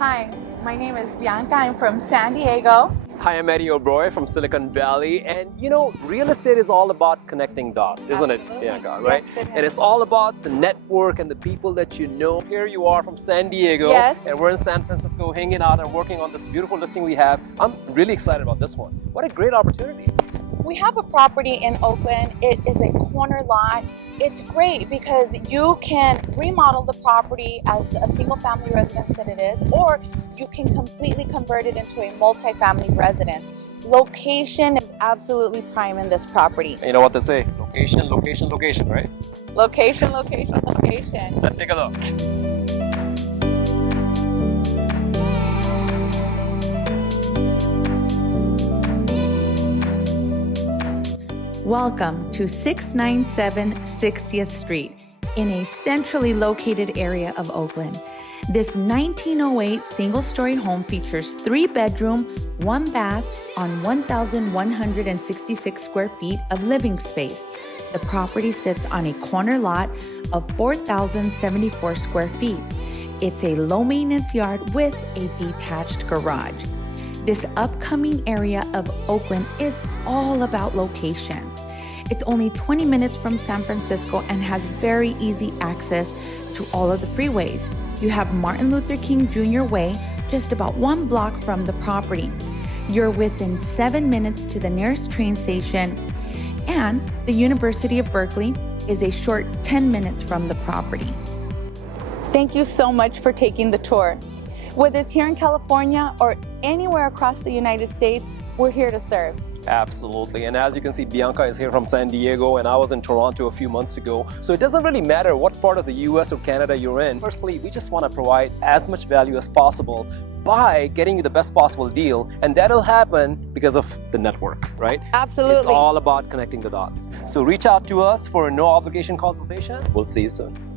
Hi, my name is Bianca. I'm from San Diego. Hi, I'm Oberoi from Silicon Valley, and you know, real estate is all about connecting dots, isn't it, Bianca, right? Yes, And it's all about the network and the people that you know. Here you are from San Diego, Yes. and we're in San Francisco hanging out and working on this beautiful listing we have. I'm really excited about this one. What a great opportunity. We have a property in Oakland. It is a corner lot. It's great because you can remodel the property as a single family residence that it is, or you can completely convert it into a multi-family residence. Location is absolutely prime in this property. And you know what they say, location, location, location, right? Location, location, location. Let's take a look. Welcome to 697 60th Street in a centrally located area of Oakland. This 1908 single-story home features 3-bedroom, 1 bath on 1,166 square feet of living space. The property sits on a corner lot of 4,074 square feet. It's a low-maintenance yard with a detached garage. This upcoming area of Oakland is all about location. It's only 20 minutes from San Francisco and has very easy access to all of the freeways. You have Martin Luther King Jr. Way just about 1 block from the property. You're within 7 minutes to the nearest train station, and the University of Berkeley is a short 10 minutes from the property. Thank you so much for taking the tour. Whether it's here in California or anywhere across the United States, we're here to serve. Absolutely, and as you can see, Bianca is here from San Diego and I was in Toronto a few months ago. So it doesn't really matter what part of the US or Canada you're in. Personally, we just want to provide as much value as possible by getting you the best possible deal, and that'll happen because of the network, right? Absolutely. It's all about connecting the dots. So reach out to us for a no obligation consultation. We'll see you soon.